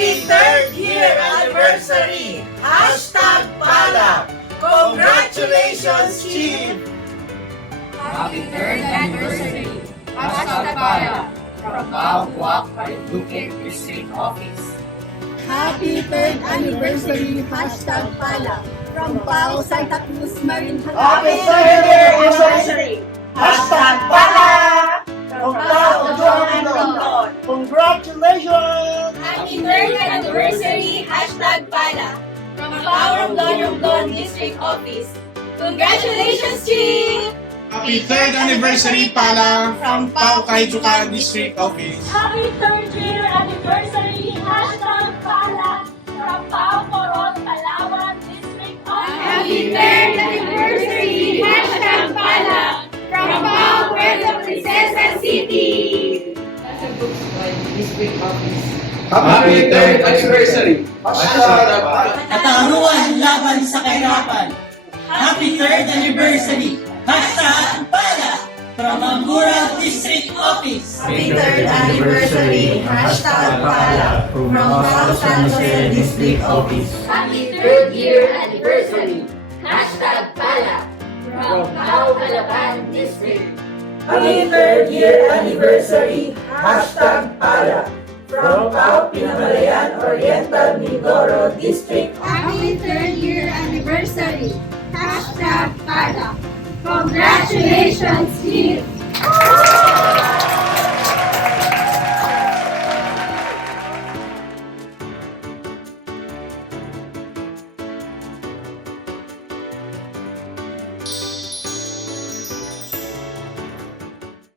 Happy 3rd year anniversary! Hashtag Pala! Congratulations, Chief! Happy 3rd anniversary! Hashtag Pala! From Baocuac, Marinduque District Office. Happy 3rd anniversary, hashtag Pala, from Pao Santa Cruz, Marinduque. Happy 3rd year anniversary! Hashtag Pala! From Tao John and Rondon! Congratulations! Happy 3rd anniversary, hashtag Pala, from Pao Romblon District Office. Congratulations, Chief! Happy 3rd anniversary Pala from Pao Kaijuka District Office. Happy 3rd year anniversary, hashtag Pala, from Pao Coron, Palawan District Office. Happy 3rd anniversary, hashtag Pala, from Pao Puerto Princesa City. District Office. Happy 3rd anniversary! Hashtag Pala! Katarungan laban sa kahirapan! Happy 3rd anniversary! Hashtag Pala! From Angura District Office! Happy 3rd anniversary, hashtag Pala, from Pao San Jose District Office. Happy 3rd year anniversary, hashtag Pala, from Pao Calapan District. Happy 3rd year anniversary! Hashtag Pala! From Pao Pinamalayan Oriental Mindoro District. Happy 3rd year anniversary, hashtag Pala. Congratulations, Chief!